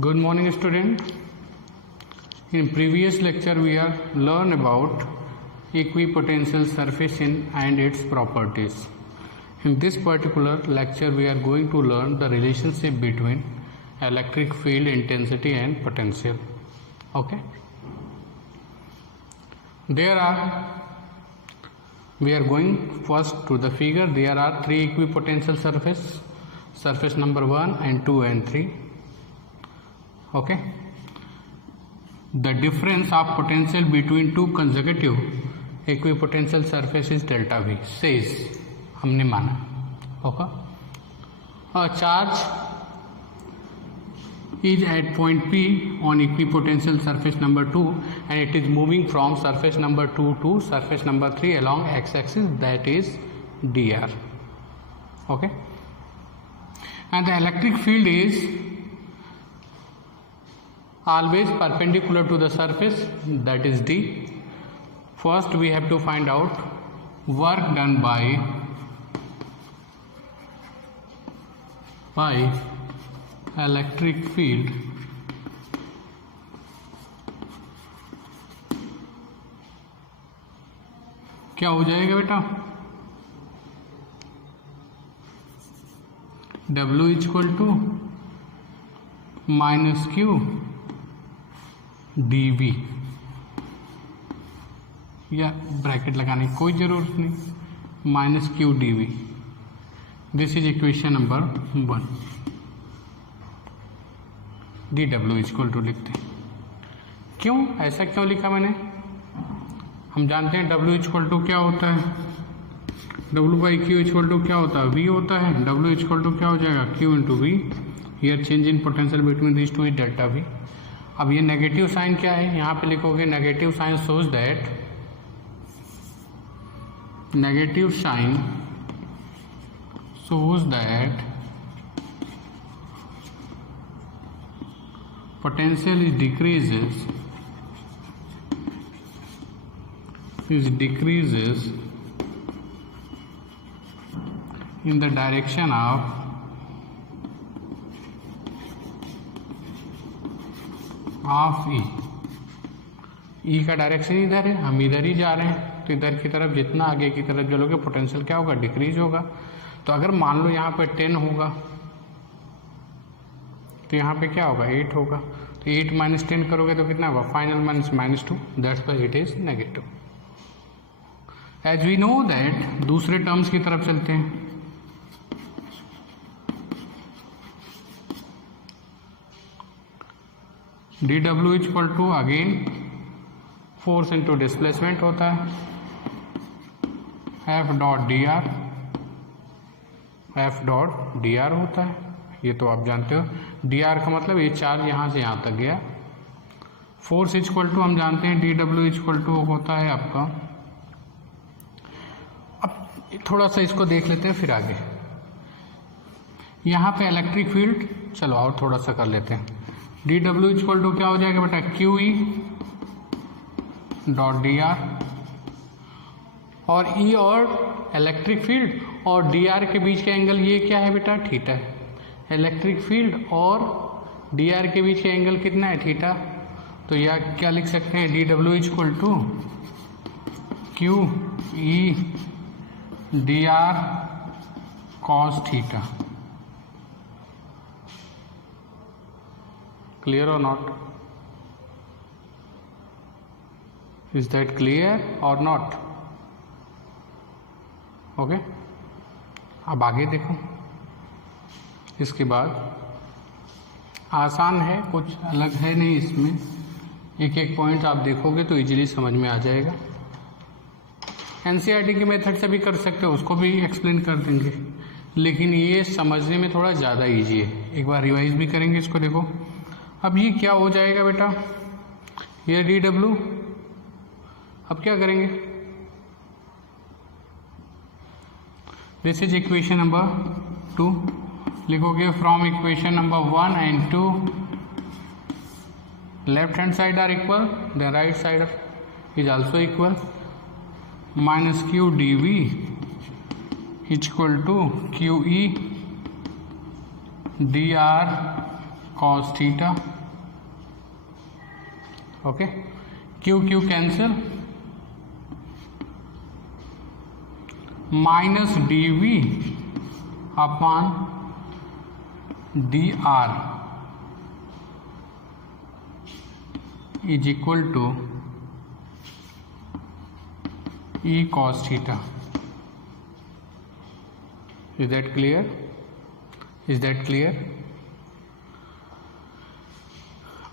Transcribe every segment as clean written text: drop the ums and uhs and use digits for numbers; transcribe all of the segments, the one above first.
Good morning, student. In previous lecture, we have learned about equipotential surface and its properties. In this particular lecture, we are going to learn the relationship between electric field intensity and potential. Okay. We are going first to the figure. There are three equipotential surface number 1 and 2 and 3. Okay. The difference of potential between two consecutive equipotential surface is delta V. Says हमने माना. Okay. A charge is at point P on equipotential surface number 2 and it is moving from surface number 2 to surface number 3 along x-axis, that is dr. Okay. And the electric field is always perpendicular to the surface, that is D. First we have to find out work done by electric field क्या हो जाएगा बेटा? W equal to minus q dV, या bracket लगाने की कोई ज़रूरत नहीं, minus q dV. This is equation number 1. dW equal to लिखते हैं. क्यों ऐसा क्यों लिखा मैंने? हम जानते हैं W इक्वल टू क्या होता है. W by q equal to क्या होता है? V होता है. W इक्वल टू क्या हो जाएगा? Q into V. Here change in potential between this two is delta V. अब ये नेगेटिव साइन क्या है? यहाँ पे लिखोगे negative sign shows that potential is decreases in the direction of E का डायरेक्शन इधर है, हम इधर ही जा रहे हैं, तो इधर की तरफ जितना आगे की तरफ चलोगे पोटेंशियल क्या होगा? डिक्रीज होगा. तो अगर मान लो यहाँ पे 10 होगा तो यहाँ पे क्या होगा? 8 होगा. तो 8 माइनस 10 करोगे तो कितना होगा? Final minus 2. That's why it is negative. As we know that, दूसरे टर्म्स की तरफ चलते हैं. dW equal to again force into displacement होता है, F डॉट dr होता है. ये तो आप जानते हो. dr का मतलब ये चार्ज यहाँ से यहाँ तक गया. फोर्स इक्वल टू हम जानते हैं dW इक्वल टू होता है आपका. अब थोड़ा सा इसको देख लेते हैं फिर आगे. यहाँ पे इलेक्ट्रिक फील्ड, चलो और थोड़ा सा कर लेते हैं. dW इक्वल टू क्या हो जाएगा बेटा? QE dot dr. और E और इलेक्ट्रिक फील्ड और dr के बीच का एंगल ये क्या है बेटा? थीटा है. इलेक्ट्रिक फील्ड और dr के बीच का एंगल कितना है? थीटा. तो यह क्या लिख सकते हैं? dW equal to QE dr cos theta. Clear or not? Is that clear or not? Okay. अब आगे देखो. इसके बाद आसान है, कुछ अलग है नहीं इसमें. एक एक पॉइंट आप देखोगे तो इजीली समझ में आ जाएगा. एनसीईआरटी के मेथड से भी कर सकते हो, उसको भी एक्सप्लेन कर देंगे, लेकिन ये समझने में थोड़ा ज़्यादा इजी है. एक बार रिवाइज भी करेंगे इसको. देखो अब ये क्या हो जाएगा बेटा? ये dW. अब क्या करेंगे? This is equation number 2. लिखोगे from equation number 1 and 2 left hand side are equal, the right side is also equal. Minus q dV equal to QE dr cos theta. Okay, q cancel, minus dv upon dr is equal to e cos theta. Is that clear? Is that clear?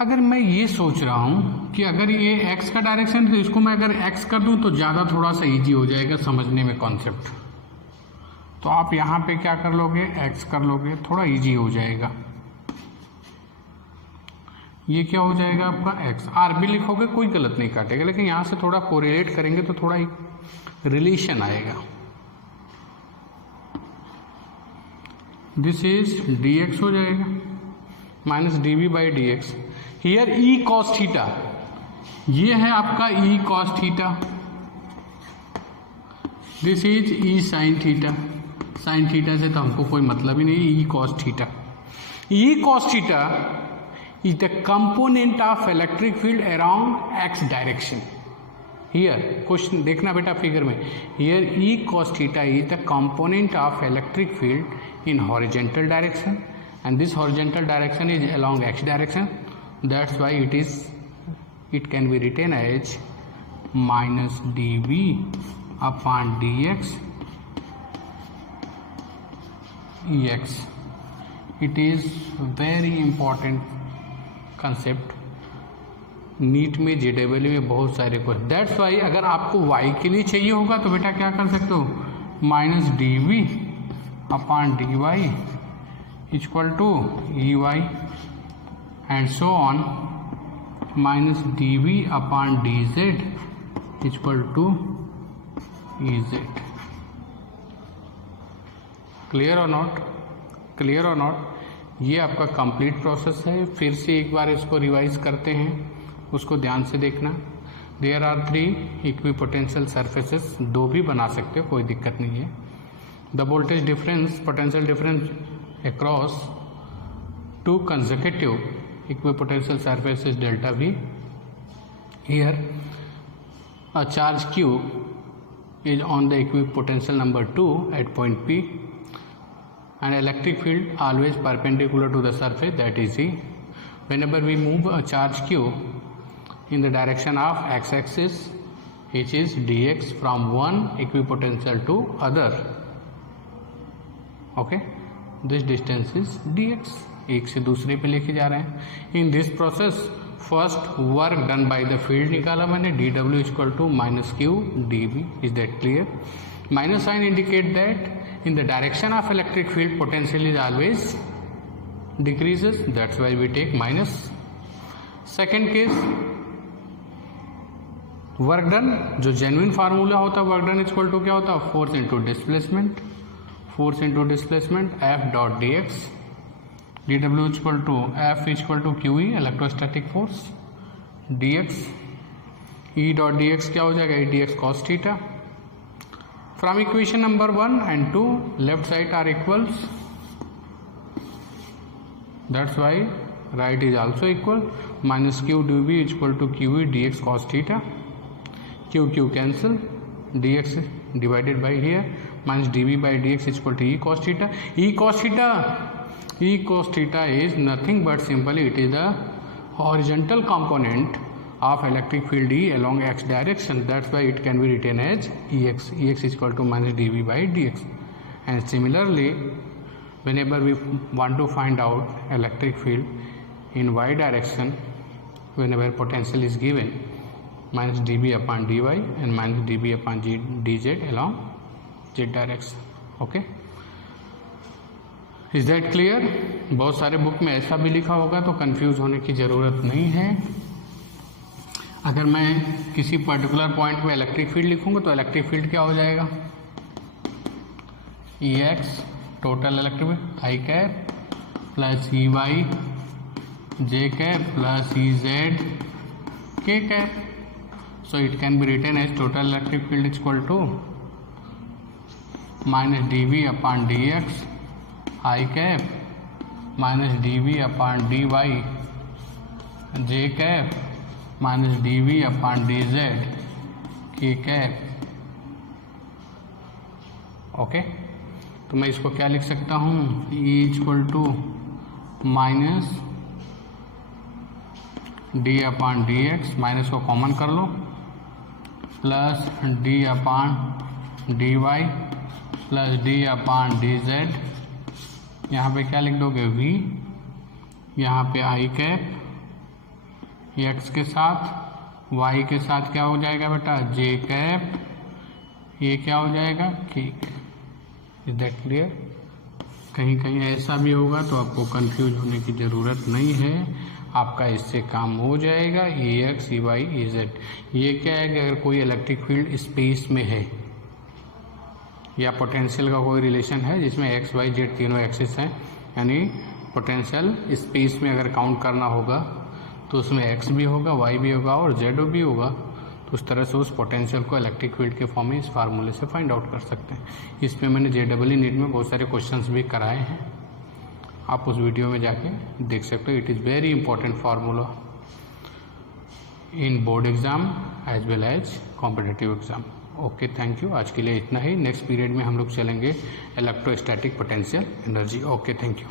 अगर मैं ये सोच रहा हूं कि अगर ये x का डायरेक्शन तो इसको मैं अगर x कर दूं तो ज़्यादा थोड़ा सा इजी हो जाएगा समझने में कॉन्सेप्ट, तो आप यहाँ पे क्या कर लोगे, x कर लोगे, थोड़ा इजी हो जाएगा। ये क्या हो जाएगा आपका x, आर भी लिखोगे कोई गलत नहीं काटेगा, लेकिन यहाँ से थोड़ा कोरिलेट करेंगे तो थोड़ा एक रिलेशन आएगा। दिस इज dx हो जाएगा minus D by D x. Here E cos theta, ये है आपका E cos theta, this is E sine theta. Sine theta से तो हमको कोई मतलब ही नहीं, E cos theta. E cos theta is the component of electric field around x direction. Here question देखना बेटा फिगर में, here E cos theta is the component of electric field in horizontal direction, and this horizontal direction is along x direction. That's why it can be written as minus dv upon dx ex. It is very important concept, NEET में जेडब्ल्यू में बहुत सारे question. That's why अगर आपको y के लिए चाहिए होगा तो बेटा क्या कर सकते हो, minus dv upon dy equal to ey and so on, minus dv upon dz equal to ez. Clear और नॉट, क्लियर और नॉट। ये आपका कंप्लीट प्रोसेस है। फिर से एक बार इसको रिवाइज करते हैं, उसको ध्यान से देखना। देयर आर 3 इक्विपोटेंशियल सरफेसेस, 2 भी बना सकते हो, कोई दिक्कत नहीं है। The voltage difference, potential difference across 2 consecutive equipotential surfaces delta V. Here, a charge Q is on the equipotential number 2 at point P, and electric field always perpendicular to the surface, that is E. Whenever we move a charge Q in the direction of x-axis, which is dx from one equipotential to other. Okay, this distance is dx, एक से दूसरे पे लेके जा रहे हैं। In this process first work done by the field निकाला मैंने, dw equal to minus q dv। Is that clear? Minus sign indicate that in the direction of electric field potential is always decreases, that's why we take minus. Second case, work done, जो genuine formula होता है work done equal to क्या होता है, force into displacement, force into displacement f dot dx, dw equal to f equal to qe electrostatic force, dx e dot dx क्या हो जाएगा, e dx cos theta. From equation number 1 and 2 left side are equals, that's why right is also equal, minus q dv equal to qe dx cos theta, q cancel, dx divided by here minus dv by dx is equal to e cos theta. E cos theta is nothing but simply it is the horizontal component of electric field E along x direction. That's why it can be written as ex. Ex is equal to minus dv by dx. And similarly, whenever we want to find out electric field in y direction, whenever potential is given, minus dv upon dy and minus dv upon dz along z direction. Okay, is that clear? बहुत सारे book में ऐसा भी लिखा होगा तो confuse होने की ज़रूरत नहीं है। अगर मैं किसी पर्टिकुलर पॉइंट पे इलेक्ट्रिक फील्ड लिखूंगा तो इलेक्ट्रिक फील्ड क्या हो जाएगा, E x total electric field I cap plus E Y J cap plus E Z K cap. So it can be written as total electric field is equal to minus dv upon dx I cap minus D V upon D Y J cap minus D V upon D Z K cap. Okay, तो मैं इसको क्या लिख सकता हूँ, E equal to minus D upon D X, minus को common कर लो, plus D upon D Y plus D upon D Z. यहाँ पे क्या लिख दोगे, वी, यहाँ पे आई कैप, एक्स के साथ, वाई के साथ क्या हो जाएगा बेटा, जे कैप, ये क्या हो जाएगा, के। Is that clear? कहीं कहीं ऐसा भी होगा तो आपको कंफ्यूज होने की ज़रूरत नहीं है, आपका इससे काम हो जाएगा। E X, E Y, E Z, ये क्या है कि अगर कोई इलेक्ट्रिक फील्ड स्पेस में है या पोटेंशियल का कोई रिलेशन है जिसमें एक्स वाई जेड तीनों एक्सिस हैं, यानी पोटेंशियल स्पेस में अगर काउंट करना होगा तो उसमें एक्स भी होगा, वाई भी होगा और जेड भी होगा, तो उस तरह से उस पोटेंशियल को इलेक्ट्रिक फील्ड के फॉर्म में इस फार्मूले से फाइंड आउट कर सकते हैं। इसमें मैंने JEE नीट में बहुत सारे क्वेश्चंस भी कराए हैं, आप उस वीडियो में जाके देख सकते हो। It is very important formula in board exam as well as competitive exam. Okay, thank you. आज के लिए इतना ही। नेक्स्ट पीरियड में हम लोग चलेंगे electrostatic potential energy. Okay, thank you.